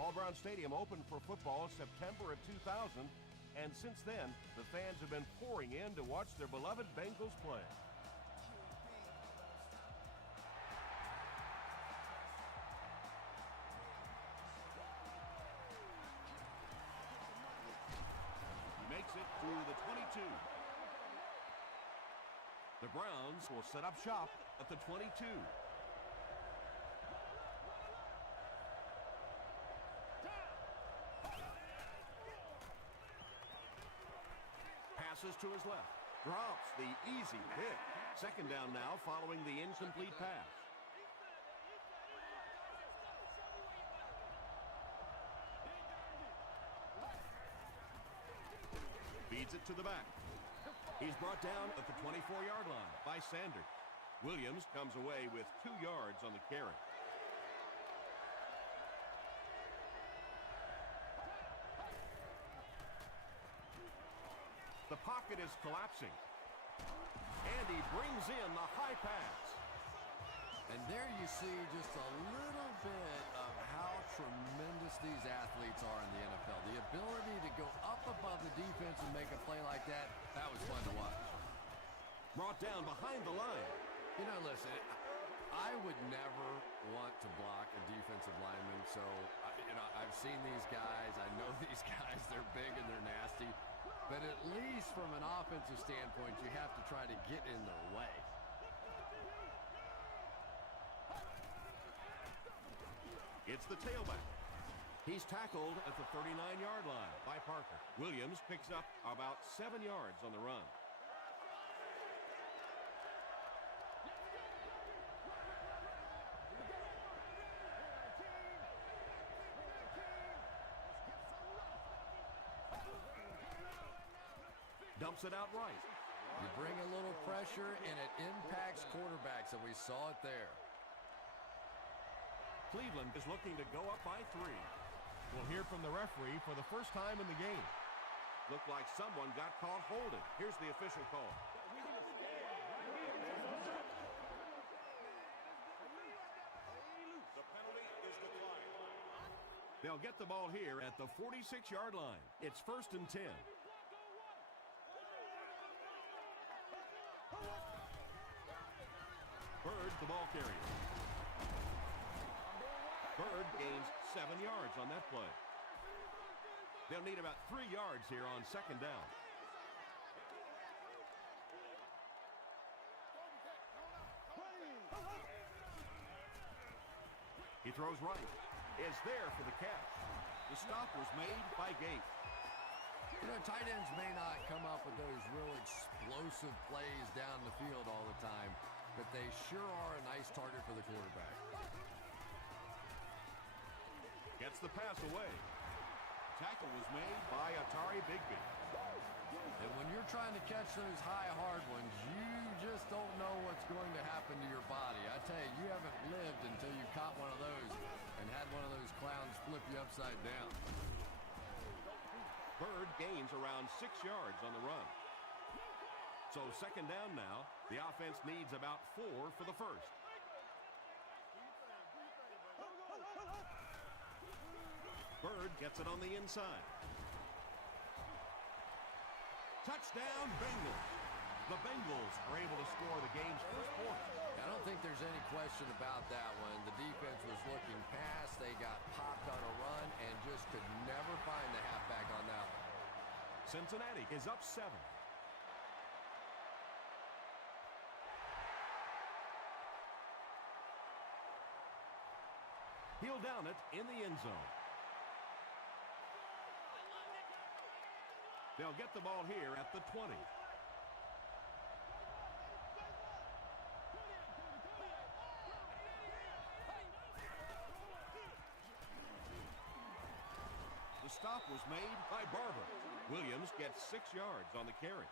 Paul Brown Stadium opened for football September of 2000, and since then, the fans have been pouring in to watch their beloved Bengals play. He makes it through the 22. The Browns will set up shop at the 22. Passes to his left. Drops the easy pick. Second down now following the incomplete pass. Feeds it to the back. He's brought down at the 24-yard line by Sanders. Williams comes away with 2 yards on the carry. The pocket is collapsing. And he brings in the high pass. And there you see just a little bit of how tremendous these athletes are in the NFL. The ability to go up above the defense and make a play like that, that was fun to watch. Brought down behind the line. You know, listen, I would never want to block a defensive lineman. So, I've seen these guys. I know these guys. They're big and they're nasty. But at least from an offensive standpoint, you have to try to get in their way. It's the tailback. He's tackled at the 39-yard line by Parker. Williams picks up about 7 yards on the run. Dumps it out right. You bring a little pressure, and it impacts quarterbacks, and we saw it there. Cleveland is looking to go up by 3. We'll hear from the referee for the first time in the game. Looked like someone got caught holding. Here's the official call. The penalty is declined. They'll get the ball here at the 46-yard line. It's 1st and 10. Bird, the ball carrier. Bird gains 7 yards on that play. They'll need about 3 yards here on second down. He throws right. Is there for the catch. The stop was made by Gate. You know, tight ends may not come up with those real explosive plays down the field all the time, but they sure are a nice target for the quarterback. Gets the pass away. Tackle was made by Atari Bigby. And when you're trying to catch those high, hard ones, you just don't know what's going to happen to your body. I tell you, you haven't lived until you caught one of those and had one of those clowns flip you upside down. Bird gains around 6 yards on the run. So second down now. The offense needs about 4 for the first. Bird gets it on the inside. Touchdown, Bengals. The Bengals are able to score the game's first point. I don't think there's any question about that one. The defense was looking past. They got popped on a run and just could never find the halfback on that one. Cincinnati is up 7. He'll down it in the end zone. They'll get the ball here at the 20. The stop was made by Barber. Williams gets 6 yards on the carry.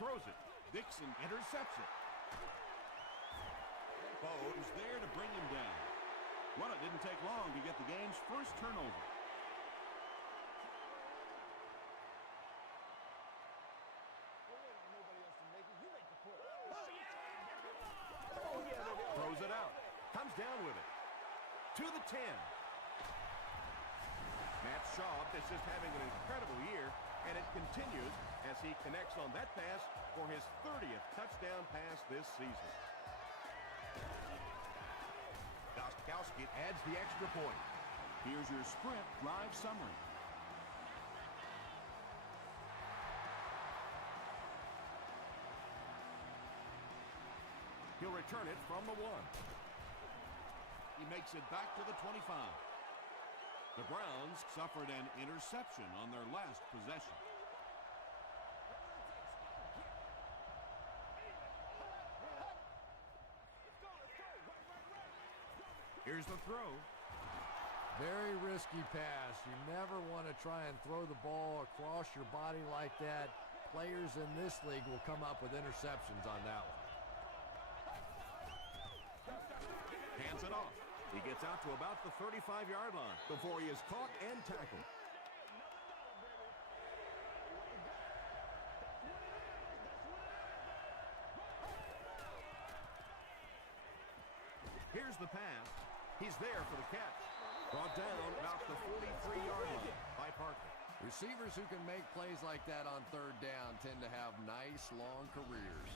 Throws it. Dixon intercepts it. Bo's there to bring him down. Well, it didn't take long to get the game's first turnover. comes down with it. To the 10. Matt Schaub is just having an incredible year, and it continues as he connects on that pass for his 30th touchdown pass this season. Gostkowski adds the extra point. Here's your sprint drive summary. He'll return it from the 1. He makes it back to the 25. The Browns suffered an interception on their last possession. Here's the throw. Very risky pass. You never want to try and throw the ball across your body like that. Players in this league will come up with interceptions on that one. Hands it off. He gets out to about the 35-yard line before he is caught and tackled. Here's the pass. He's there for the catch. Brought down about the 43-yard line by Parker. Receivers who can make plays like that on third down tend to have nice, long careers.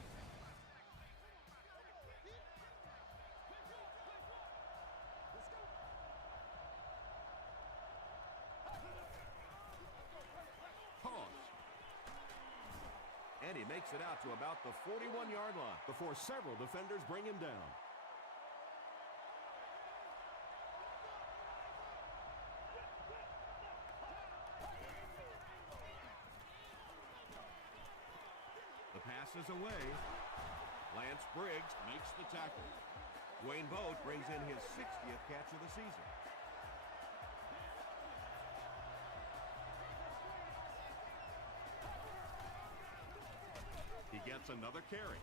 And he makes it out to about the 41-yard line before several defenders bring him down. The pass is away. Lance Briggs makes the tackle. Dwayne Boat brings in his 60th catch of the season. He gets another carry,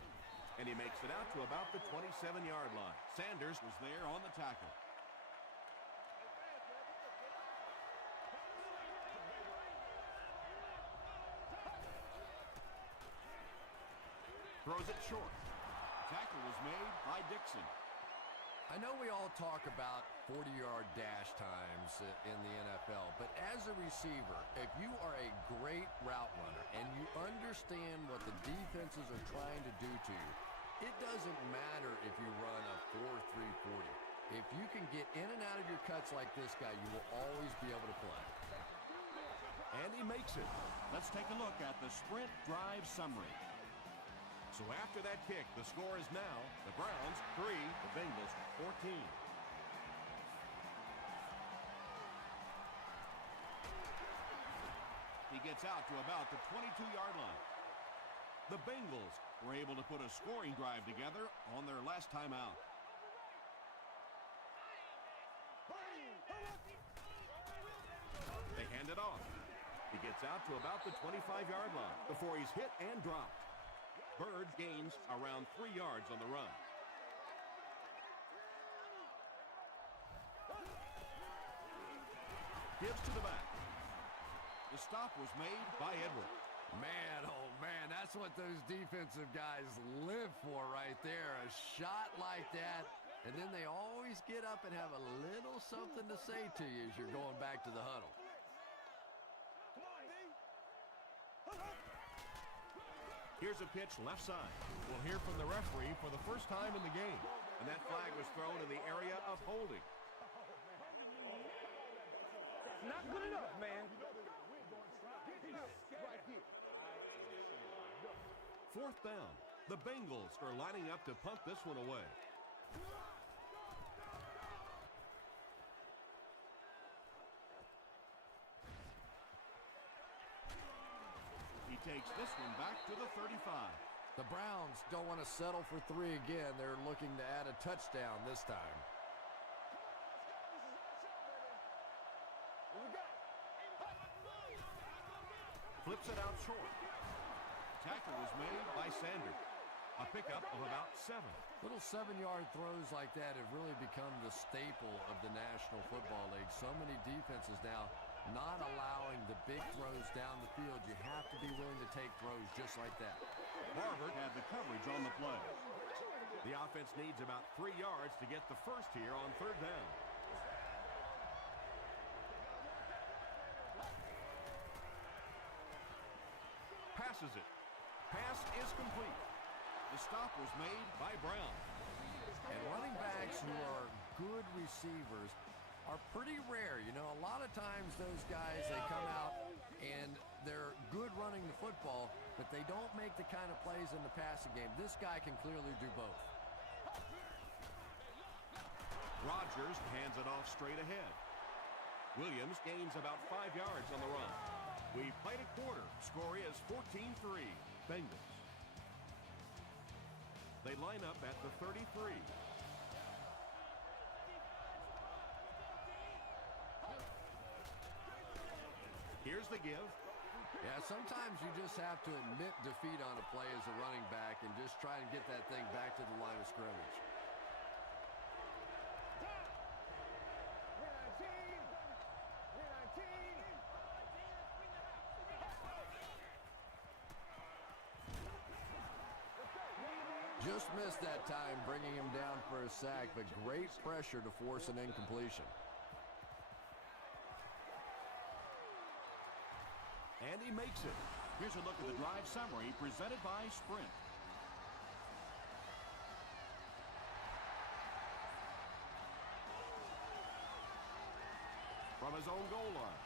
and he makes it out to about the 27-yard line. Sanders was there on the tackle. Throws it short. Tackle was made by Dixon. I know we all talk about 40-yard dash times in the NFL, but as a receiver, if you are a great route runner and you understand what the defenses are trying to do to you, it doesn't matter if you run a 4.3 40. If you can get in and out of your cuts like this guy, you will always be able to play. And he makes it. Let's take a look at the sprint drive summary. So after that kick, the score is now the Browns 3, the Bengals 14. He gets out to about the 22-yard line. The Bengals were able to put a scoring drive together on their last time out. They hand it off. He gets out to about the 25-yard line before he's hit and dropped. Bird gains around 3 yards on the run. Gives to the back. The stop was made by Edwards. Man, oh man, that's what those defensive guys live for right there. A shot like that, and then they always get up and have a little something to say to you as you're going back to the huddle. Here's a pitch left side. We'll hear from the referee for the first time in the game. And that flag was thrown in the area of holding. Not good enough, man. Fourth down. The Bengals are lining up to punt this one away. He takes this one back to the 35. The Browns don't want to settle for 3 again. They're looking to add a touchdown this time. Flips it out short. Tackle was made by Sanders. A pickup of about 7. Little 7-yard throws like that have really become the staple of the National Football League. So many defenses now not allowing the big throws down the field. You have to be willing to take throws just like that. Harvard had the coverage on the play. The offense needs about 3 yards to get the first here on third down. Passes it. Pass is complete. The stop was made by Brown. And running backs who are good receivers are pretty rare. You know, a lot of times those guys, they come out and they're good running the football, but they don't make the kind of plays in the passing game. This guy can clearly do both. Rodgers hands it off straight ahead. Williams gains about 5 yards on the run. We've played a quarter. Score is 14-3. Bengals. They line up at the 33. Here's the give. Yeah, sometimes you just have to admit defeat on a play as a running back and just try and get that thing back to the line of scrimmage. Just missed that time, bringing him down for a sack, but great pressure to force an incompletion. And he makes it. Here's a look at the drive summary presented by Sprint. From his own goal line.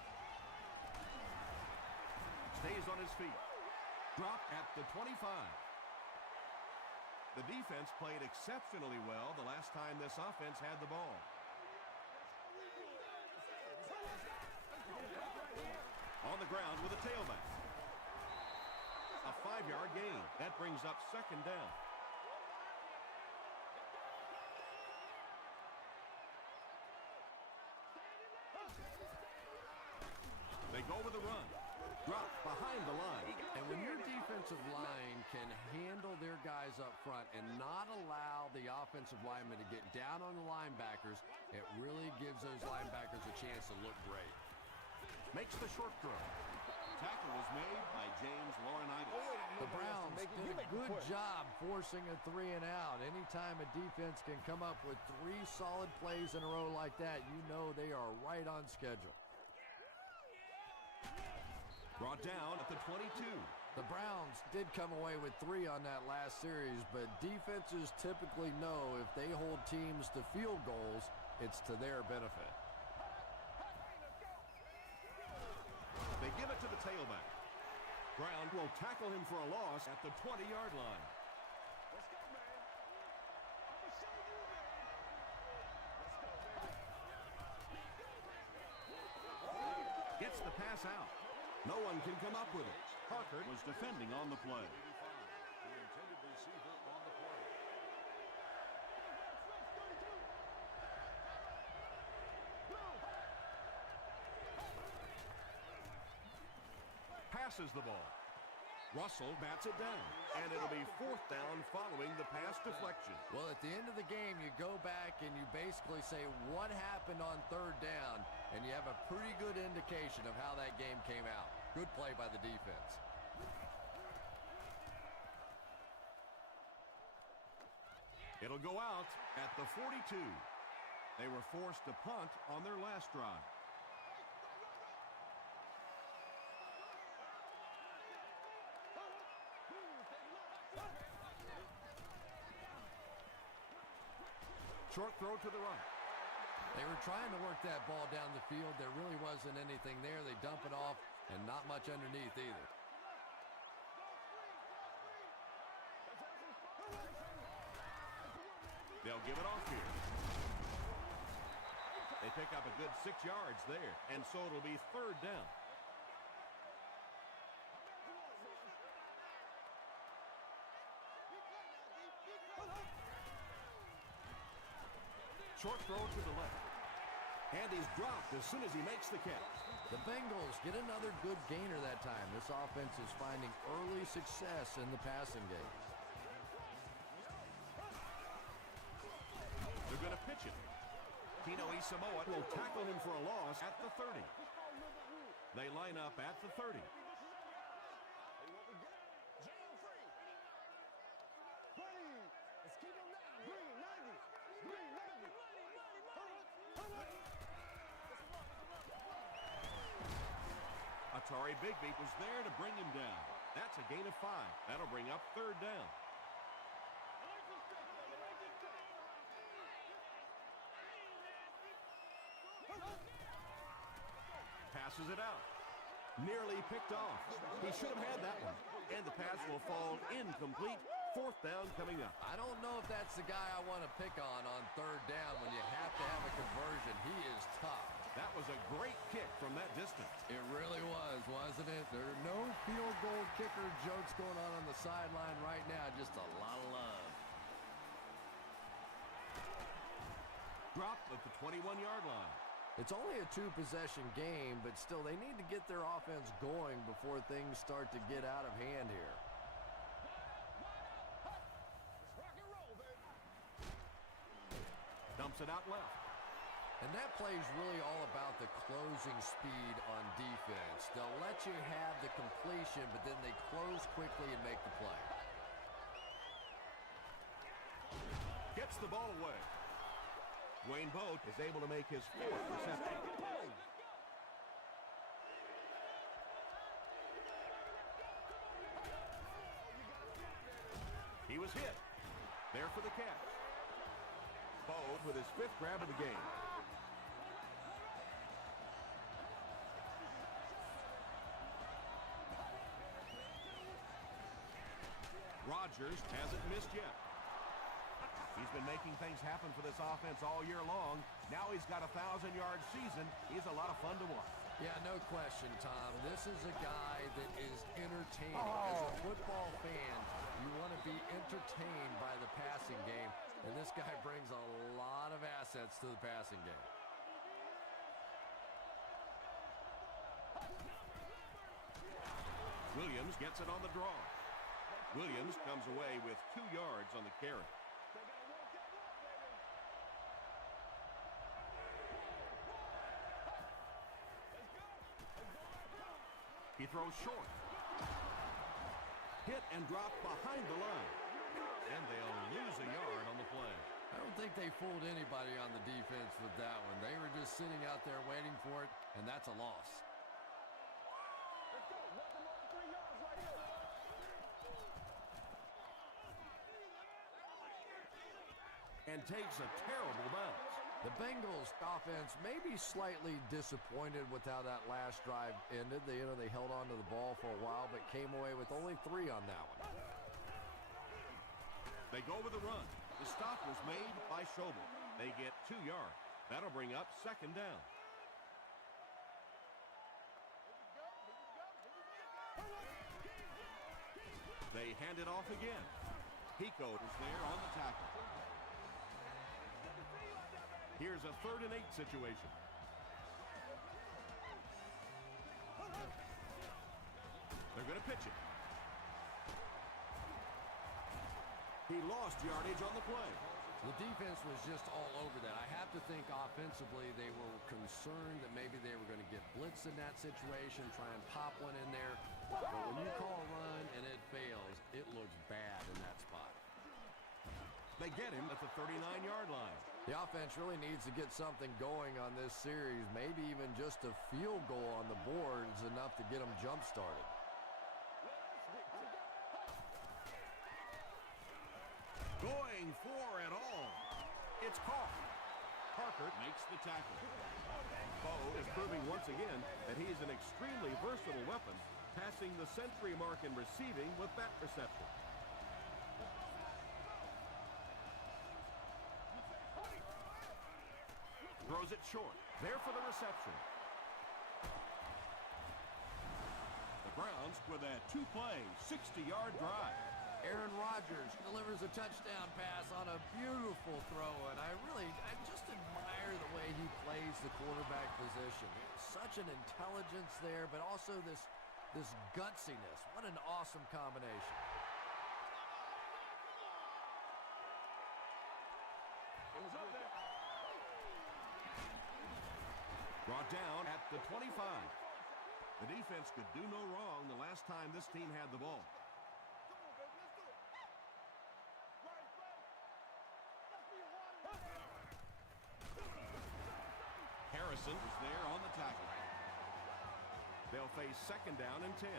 Stays on his feet. Drop at the 25. The defense played exceptionally well the last time this offense had the ball. On the ground with a tailback. A 5-yard gain. That brings up second down. They go with a run. Drop behind the line. And when your defensive line can handle their guys up front and not allow the offensive linemen to get down on the linebackers, it really gives those linebackers a chance to look great. Makes the short throw. Tackle was made by James Laurinaitis. The Browns did a good job forcing a 3 and out. Anytime a defense can come up with 3 solid plays in a row like that, you know they are right on schedule. Brought down at the 22. The Browns did come away with 3 on that last series, but defenses typically know if they hold teams to field goals, it's to their benefit. They give it to the tailback. Brown will tackle him for a loss at the 20-yard line. Let's go, man. I'm going to show you, man. Let's go. Gets the pass out. No one can come up with it. Harker Was defending on the play. The intended receiver on the play. passes the ball. Russell bats it down, and it'll be fourth down following the pass deflection. Well, at the end of the game, you go back and you basically say what happened on third down, and you have a pretty good indication of how that game came out. Good play by the defense. It'll go out at the 42. They were forced to punt on their last drive. Short throw to the right. They were trying to work that ball down the field. There really wasn't anything there. They dump it off, and not much underneath either. They'll give it off here. They pick up a good 6 yards there, and so it'll be third down. Short throw to the left. And he's dropped as soon as he makes the catch. The Bengals get another good gainer that time. This offense is finding early success in the passing game. They're going to pitch it. Tino Isamoa will tackle him for a loss at the 30. They line up at the 30. Jam free. Let's keep him down. Atari Bigby was there to bring him down. That's a gain of 5. That'll bring up 3rd down. Passes it out. Nearly picked off. He should have had that one. And the pass will fall incomplete. 4th down coming up. I don't know if that's the guy I want to pick on 3rd down when you have to have a conversion. He is tough. That was a great kick from that distance. It really was, wasn't it? There are no field goal kicker jokes going on the sideline right now. Just a lot of love. Dropped at the 21-yard line. It's only a 2-possession game, but still they need to get their offense going before things start to get out of hand here. Dumps it out left. And that play is really all about the closing speed on defense. They'll let you have the completion, but then they close quickly and make the play. Gets the ball away. Wayne Boat is able to make his 4th reception. He was hit. There for the catch. Boat with his 5th grab of the game. Rodgers hasn't missed yet. He's been making things happen for this offense all year long. Now he's got a 1,000-yard season. He's a lot of fun to watch. Yeah, no question, Tom. This is a guy that is entertaining. As a football fan, you want to be entertained by the passing game, and this guy brings a lot of assets to the passing game. Williams gets it on the draw. Williams comes away with 2 yards on the carry. He throws short. Hit and dropped behind the line. And they'll lose a yard on the play. I don't think they fooled anybody on the defense with that one. They were just sitting out there waiting for it, and that's a loss. And takes a terrible bounce. The Bengals offense may be slightly disappointed with how that last drive ended. They held on to the ball for a while, but came away with only 3 on that one. They go with the run. The stop was made by Schobel. They get 2 yards. That'll bring up 2nd down. They hand it off again. Pico is there on the tackle. Here's a 3rd and 8 situation. They're going to pitch it. He lost yardage on the play. The defense was just all over that. I have to think offensively they were concerned that maybe they were going to get blitzed in that situation, try and pop one in there. But when you call a run and it fails, it looks bad in that spot. They get him at the 39-yard line. The offense really needs to get something going on this series. Maybe even just a field goal on the board is enough to get them jump-started. Going for it all. It's caught. Parker makes the tackle. Bo is proving once again that he's an extremely versatile weapon, passing the century mark in receiving with that reception. Throws it short. There for the reception. The Browns with a 2-play, 60-yard drive. Aaron Rodgers delivers a touchdown pass on a beautiful throw, and I just admire the way he plays the quarterback position. Such an intelligence there, but also this gutsiness. What an awesome combination. It was up there. Brought down at the 25. The defense could do no wrong the last time this team had the ball. Harrison is there on the tackle. They'll face second down and 10.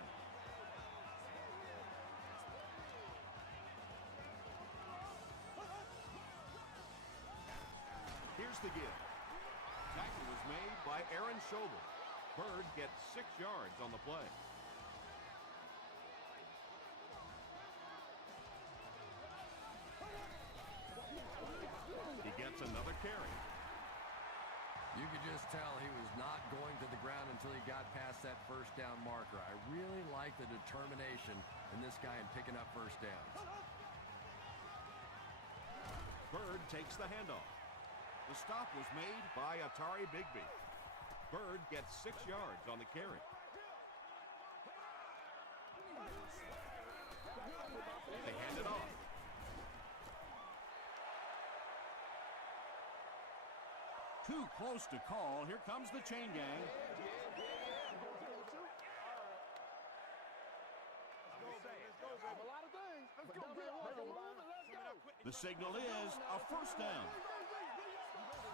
Here's the give. Tackle was made by Aaron Schobel. Bird gets 6 yards on the play. He gets another carry. You could just tell he was not going to the ground until he got past that first down marker. I really like the determination in this guy in picking up first downs. Bird takes the handoff. The stop was made by Atari Bigby. Bird gets 6 yards on the carry. They hand it off. Too close to call. Here comes the chain gang. The signal is a first down.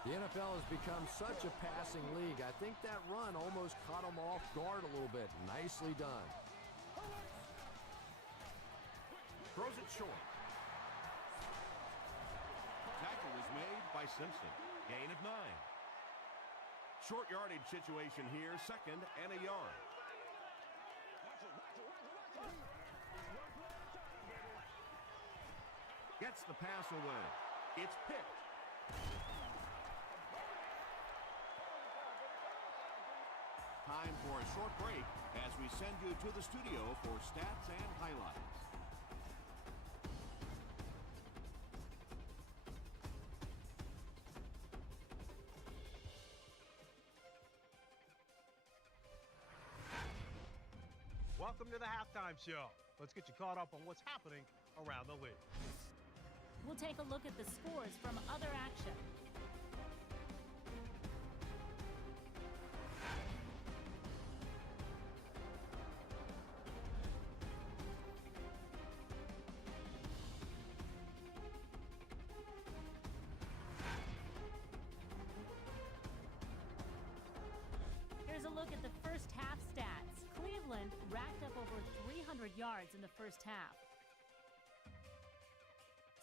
The NFL has become such a passing league. I think that run almost caught him off guard a little bit. Nicely done. Throws it short. Tackle was made by Simpson. Gain of 9. Short yardage situation here, second and a yard. Gets the pass away. It's picked. Time for a short break as we send you to the studio for stats and highlights. Welcome to the halftime show. Let's get you caught up on what's happening around the league. We'll take a look at the scores from other action. Here's a look at the first half stats. Cleveland racked up over 300 yards in the first half.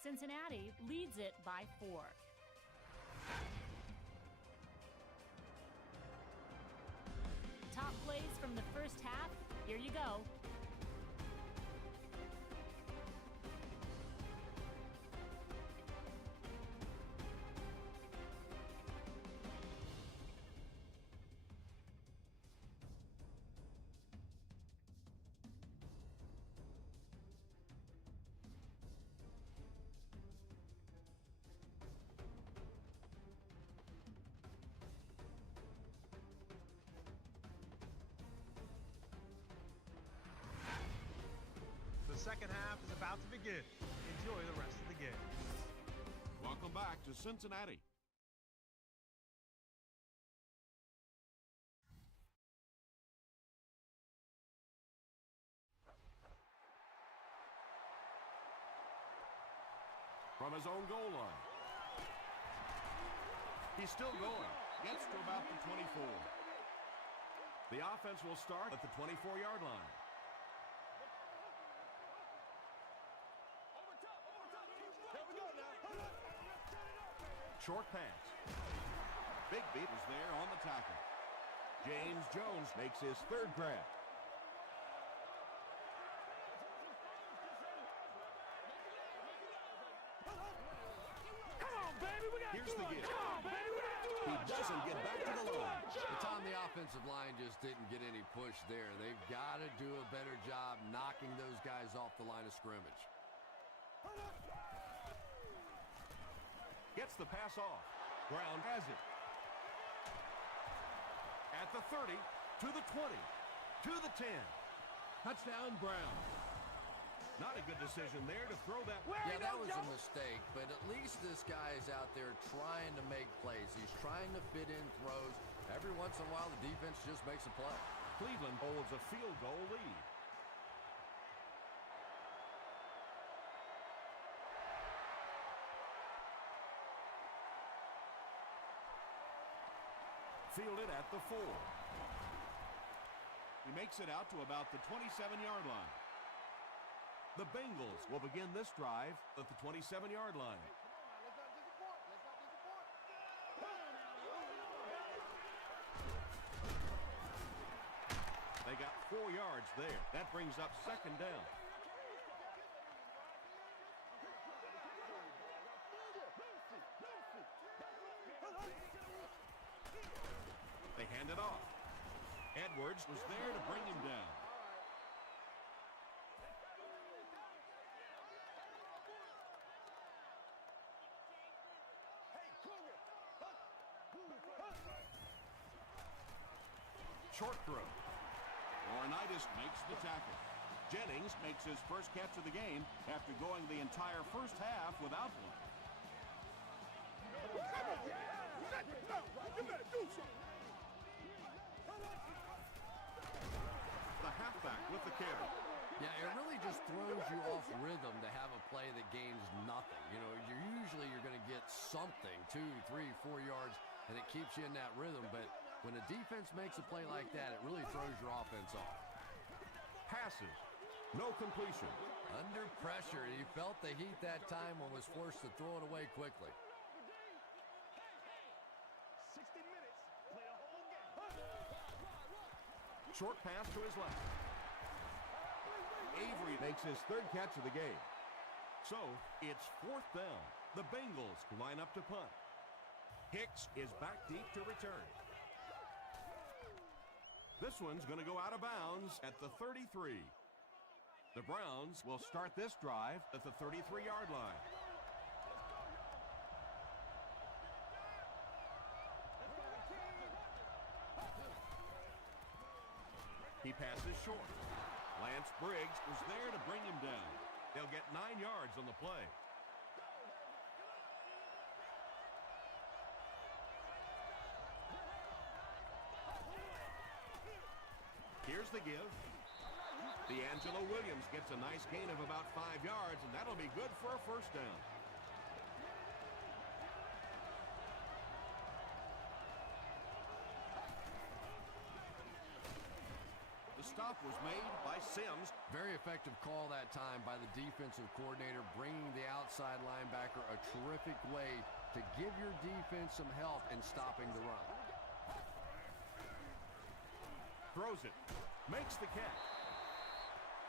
Cincinnati leads it by 4. Top plays from the first half. Here you go. The second half is about to begin. Enjoy the rest of the game. Welcome back to Cincinnati. From his own goal line. He's still going. Gets to about the 24. The offense will start at the 24-yard line. Short pass. Bigby was there on the tackle. James Jones makes his third grab. Here's the give. He doesn't get back to the line. Tom, the offensive line just didn't get any push there. They've got to do a better job knocking those guys off the line of scrimmage. Gets the pass off. Brown has it. At the 30, to the 20, to the 10. Touchdown, Brown. Not a good decision there to throw that. Yeah, that was a mistake, but at least this guy is out there trying to make plays. He's trying to fit in throws. Every once in a while, the defense just makes a play. Cleveland holds a field goal lead. Fielded at the 4. He makes it out to about the 27-yard line. The Bengals will begin this drive at the 27-yard line. They got 4 yards there. That brings up second down. They hand it off. Edwards was there to bring him down. Short throw. Laurinaitis makes the tackle. Jennings makes his first catch of the game after going the entire first half without one. The halfback with the carry. Yeah, it really just throws you off rhythm to have a play that gains nothing. You know, you're going to get something, 2, 3, 4 yards, and it keeps you in that rhythm. But when a defense makes a play like that, it really throws your offense off. Passes. No completion. Under pressure, he felt the heat that time and was forced to throw it away quickly. 60 minutes, play a whole game. Short pass to his left. Avery makes his third catch of the game. So, it's fourth down. The Bengals line up to punt. Hicks is back deep to return. This one's going to go out of bounds at the 33. The Browns will start this drive at the 33-yard line. He passes short. Lance Briggs was there to bring him down. They'll get 9 yards on the play. Here's the give. D'Angelo Williams gets a nice gain of about 5 yards, and that'll be good for a first down. The stop was made by Sims. Very effective call that time by the defensive coordinator, bringing the outside linebacker a terrific way to give your defense some help in stopping the run. Throws it. Makes the catch.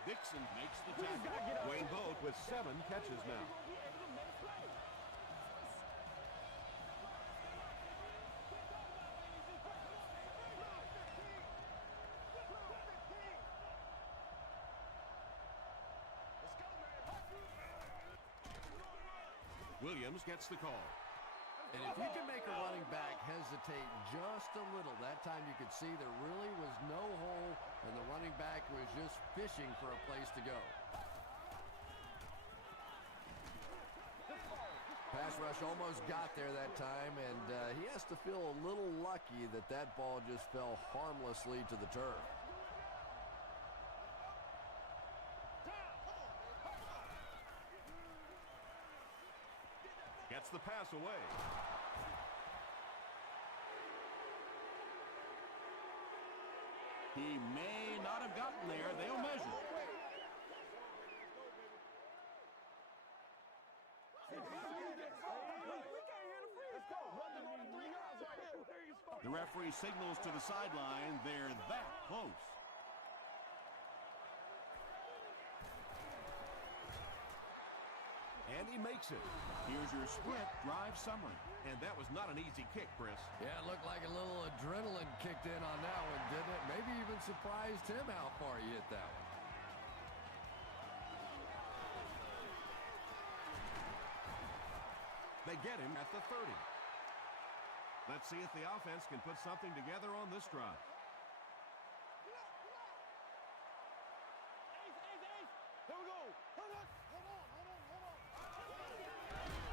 Dixon makes the tackle. Wayne Boat with 7 catches now. Williams gets the call. And if you can make a running back hesitate just a little, that time you could see there really was no hole, and the running back was just fishing for a place to go. Pass rush almost got there that time, and he has to feel a little lucky that that ball just fell harmlessly to the turf. Gets the pass away. He may not have gotten there. They'll measure. The referee signals to the sideline. They're that close. And he makes it. Here's your split drive summary. And that was not an easy kick, Chris. Yeah, it looked like a little adrenaline kicked in on that one, didn't it? Maybe even surprised him how far he hit that one. They get him at the 30. Let's see if the offense can put something together on this drive. Here we go. Hold on.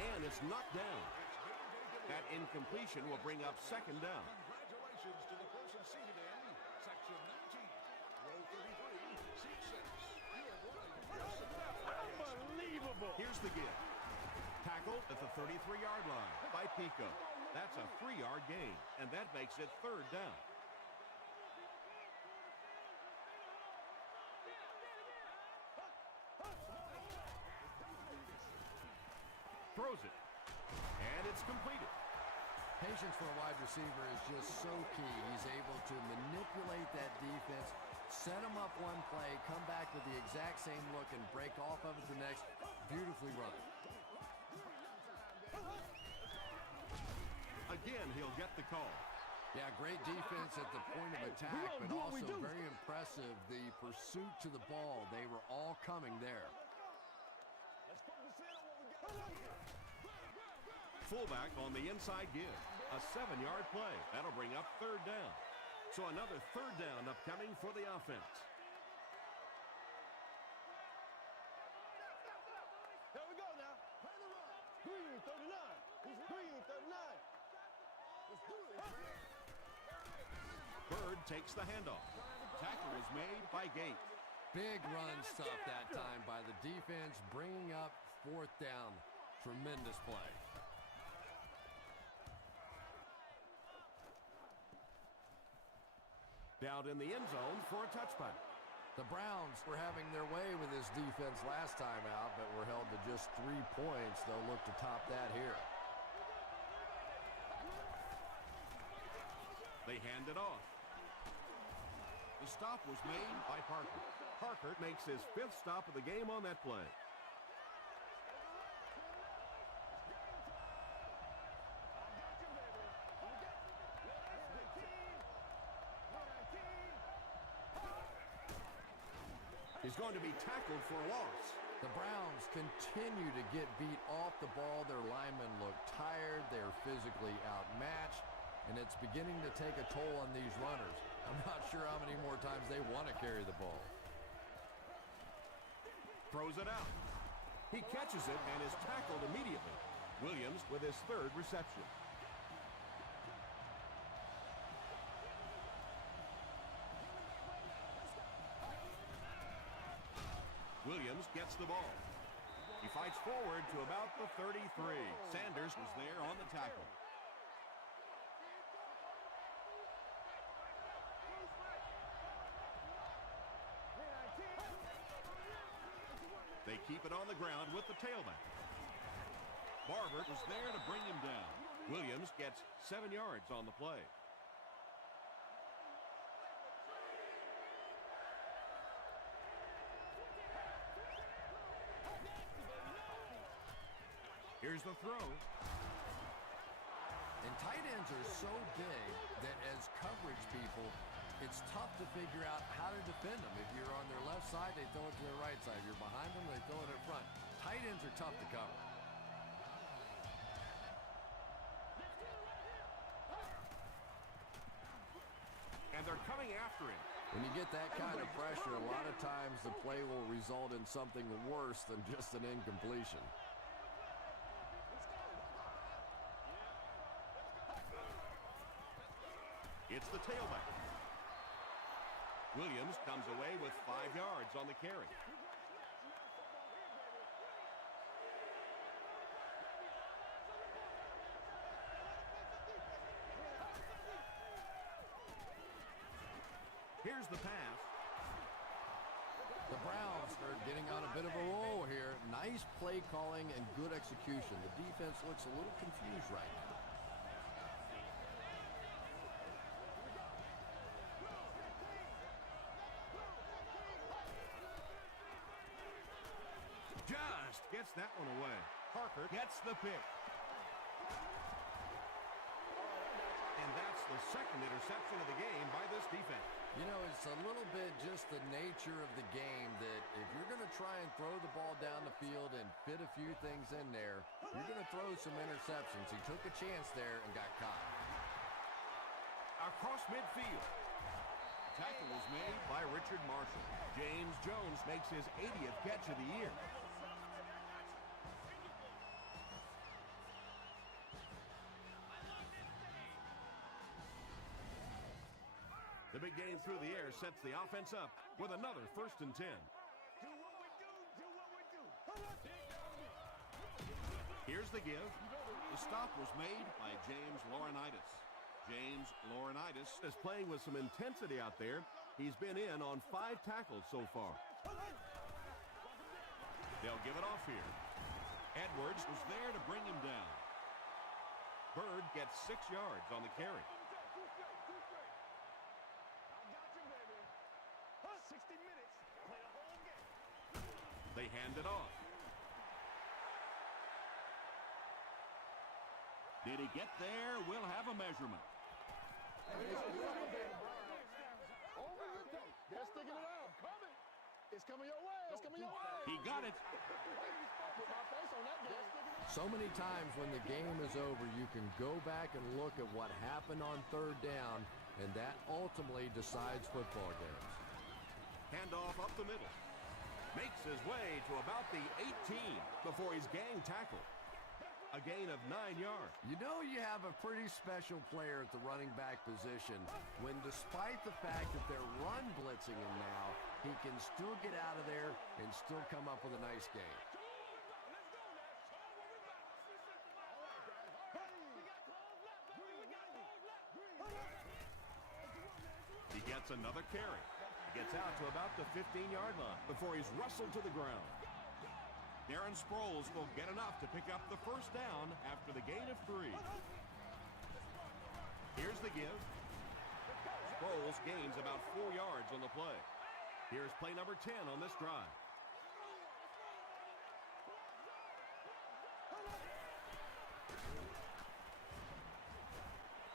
And it's knocked down. That incompletion will bring up second down. Congratulations to the person seated in section 19, row 33, seat 6. You have won a unbelievable. Here's the give. Tackled at the 33-yard line by Pico. That's a 3-yard gain, and that makes it 3rd down. Throws it, and it's completed. Patience for a wide receiver is just so key. He's able to manipulate that defense, set them up one play, come back with the exact same look, and break off of it the next. Beautifully run. Again, he'll get the call. Yeah, great defense at the point of attack, but also very impressive. The pursuit to the ball, they were all coming there. Fullback on the inside give. A 7-yard play. That'll bring up 3rd down. So another 3rd down upcoming for the offense. Here we go now. Green 39. Green 39. Let's do it. Bird takes the handoff. Tackle was made by Gate. Big run stuff that time by the defense, bringing up 4th down. Tremendous play. Down in the end zone for a touchback. The Browns were having their way with this defense last time out, but were held to just 3 points. They'll look to top that here. They hand it off. The stop was made by Parker. Parker makes his 5th stop of the game on that play. He's going to be tackled for a loss. The Browns continue to get beat off the ball. Their linemen look tired. They're physically outmatched, and it's beginning to take a toll on these runners. I'm not sure how many more times they want to carry the ball. Throws it out. He catches it and is tackled immediately. Williams with his 3rd reception. Williams gets the ball. He fights forward to about the 33. Sanders was there on the tackle. They keep it on the ground with the tailback. Barber was there to bring him down. Williams gets 7 yards on the play. Here's the throw. And tight ends are so big that as coverage people, it's tough to figure out how to defend them. If you're on their left side, they throw it to their right side. If you're behind them, they throw it in front. Tight ends are tough to cover. And they're coming after him. When you get that kind of pressure, a lot of times the play will result in something worse than just an incompletion. It's the tailback. Williams comes away with 5 yards on the carry. Here's the pass. The Browns are getting on a bit of a roll here. Nice play calling and good execution. The defense looks a little confused right now. Just gets that one away. Parker gets the pick. And that's the 2nd interception of the game by this defense. You know, it's a little bit just the nature of the game that if you're going to try and throw the ball down the field and fit a few things in there, you're going to throw some interceptions. He took a chance there and got caught. Across midfield. Tackle was made by Richard Marshall. James Jones makes his 80th catch of the year. The big game through the air sets the offense up with another 1st and 10. Here's the give. The stop was made by James Laurinaitis. James Laurinaitis Is playing with some intensity out there. He's been in on 5 tackles so far. They'll give it off here. Edwards was there to bring him down. Bird gets 6 yards on the carry. They hand it off. Did he get there? We'll have a measurement. They're sticking it out. It's coming your way. It's coming your way. He got it. So many times when the game is over, you can go back and look at what happened on third down, and that ultimately decides football games. Handoff up the middle. Makes his way to about the 18 before he's gang tackled. A gain of 9 yards. You know you have a pretty special player at the running back position when, despite the fact that they're run blitzing him now, he can still get out of there and still come up with a nice gain. He gets another carry. He gets out to about the 15-yard line before he's wrestled to the ground. Darren Sproles will get enough to pick up the first down after the gain of 3. Here's the give. Sproles gains about 4 yards on the play. Here's play number 10 on this drive.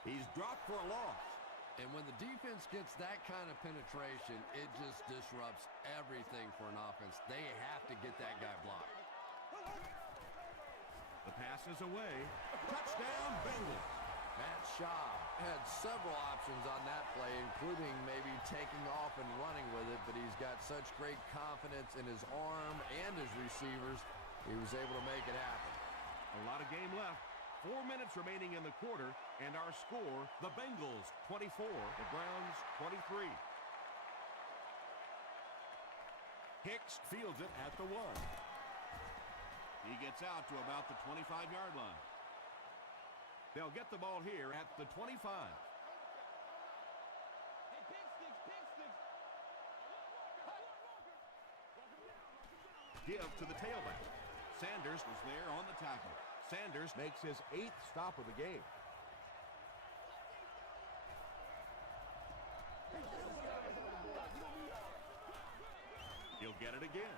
He's dropped for a loss. And when the defense gets that kind of penetration, it just disrupts everything for an offense. They have to get that guy blocked. The pass is away. Touchdown, Bengals. Matt Shaw had several options on that play, including maybe taking off and running with it, but he's got such great confidence in his arm and his receivers, he was able to make it happen. A lot of game left. 4 minutes remaining in the quarter, and our score, the Bengals 24, the Browns 23. Hicks fields it at the 1. He gets out to about the 25-yard line. They'll get the ball here at the 25. Give to the tailback. Sanders was there on the tackle. Sanders makes his 8th stop of the game. He'll get it again.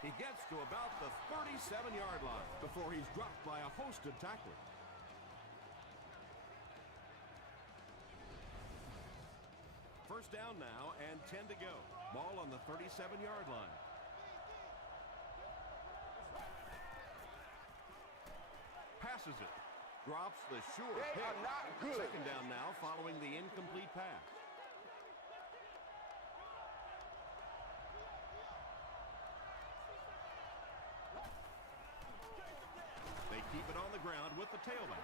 He gets to about the 37-yard line Before he's dropped by a host of tacklers. First down now and 10 to go. Ball on the 37-yard line. Passes it. Drops the sure They hit. are not good. Second down now following the incomplete pass. They keep it on the ground with the tailback.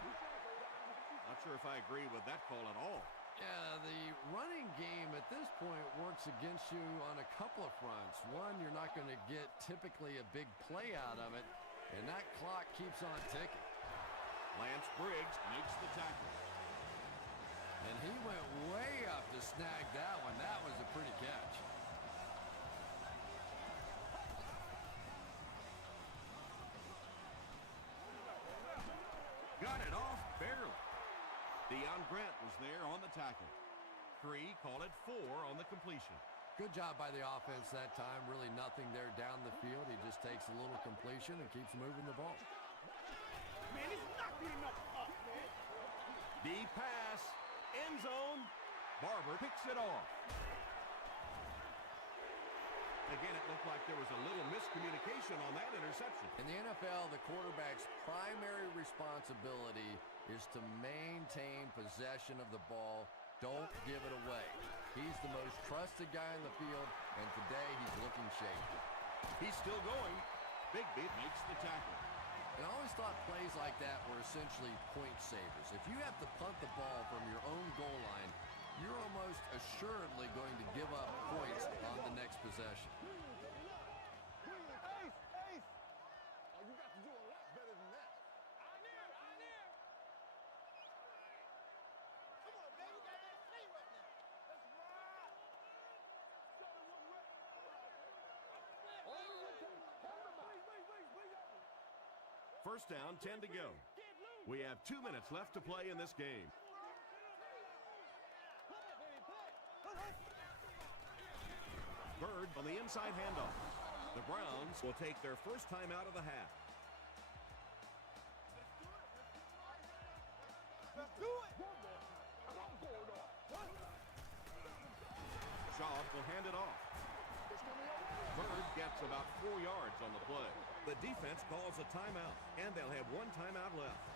Not sure if I agree with that call at all. Yeah, the running game at this point works against you on a couple of fronts. One, you're not going to get typically a big play out of it, and that clock keeps on ticking. Lance Briggs makes the tackle. And he went way up to snag that one. That was a pretty catch. Got it off barely. Deion Grant was there on the tackle. 3, call it 4 on the completion. Good job by the offense that time. Really nothing there down the field. He just takes a little completion and keeps moving the ball. Man, it's not good enough up, man. Deep pass. End zone. Barber picks it off. Again, it looked like there was a little miscommunication on that interception. In the NFL, the quarterback's primary responsibility is to maintain possession of the ball. Don't give it away. He's the most trusted guy in the field, and today he's looking shaky. He's still going. Bigby makes the tackle. And I always thought plays like that were essentially point savers. If you have to punt the ball from your own goal line, you're almost assuredly going to give up points on the next possession. Ace! Ace! Oh, you got to First down, 10 to go. We have 2 minutes left to play in this game. Bird on the inside handoff. The Browns will take their first time out of the half. Let's do it. Shaw will hand it off. Bird gets about 4 yards on the play. The defense calls a timeout, and they'll have 1 timeout left.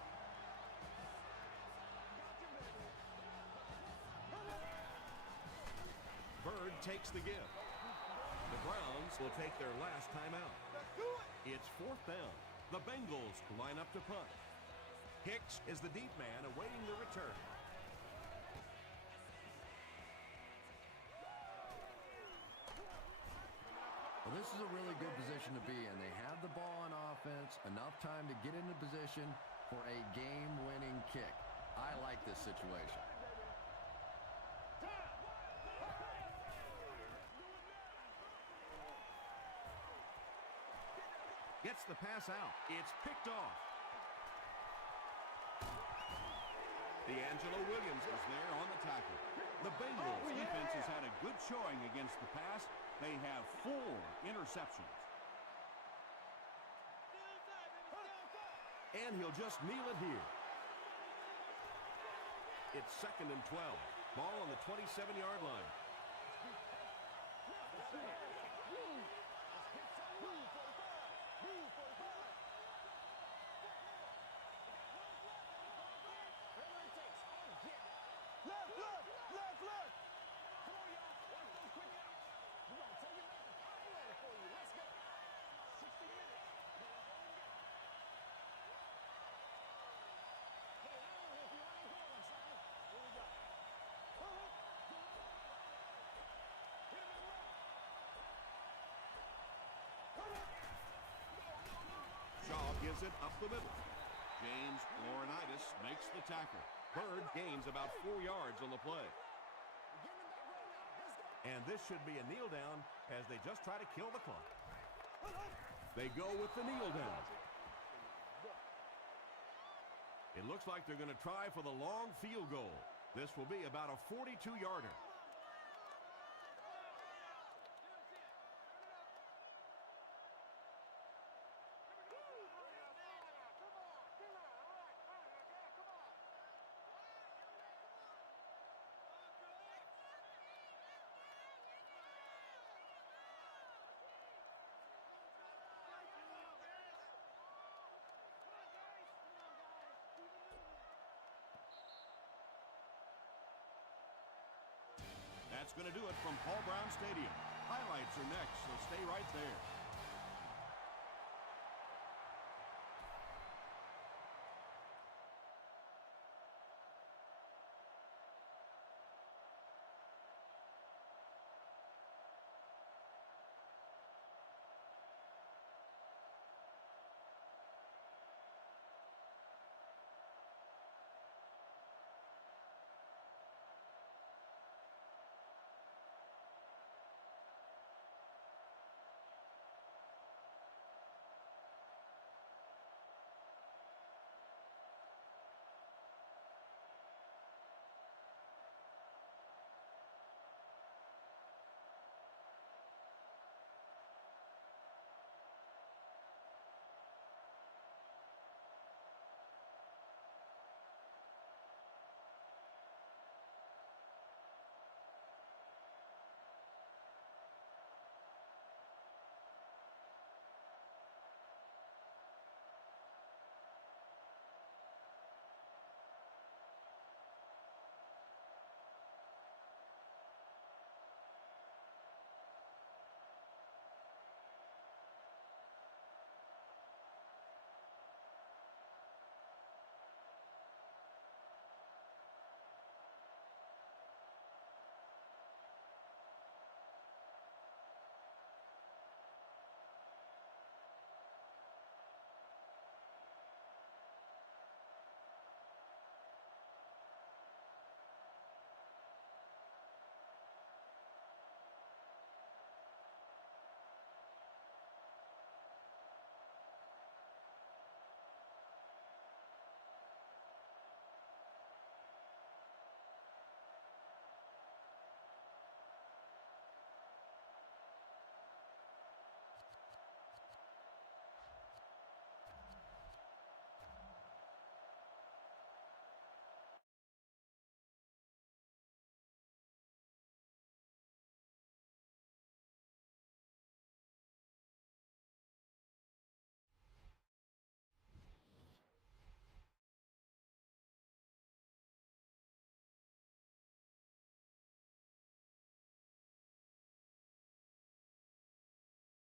Bird takes the give. The Browns will take their last timeout. It's 4th down. The Bengals line up to punt. Hicks is the deep man awaiting the return. Well, this is a really good position to be in. They have the ball on offense, enough time to get into position for a game-winning kick. I like this situation. Gets the pass out. It's picked off. D'Angelo Williams is there on the tackle. The Bengals defense has had a good showing against the pass. They have 4 interceptions. And he'll just kneel it here. It's 2nd and 12. Ball on the 27-yard line. Shaw gives it up the middle. James Laurinaitis makes the tackle. Bird gains about 4 yards on the play. And this should be a kneel down as they just try to kill the clock. They go with the kneel down. It looks like they're going to try for the long field goal. This will be about a 42-yarder. That's going to do it from Paul Brown Stadium. Highlights are next, so stay right there.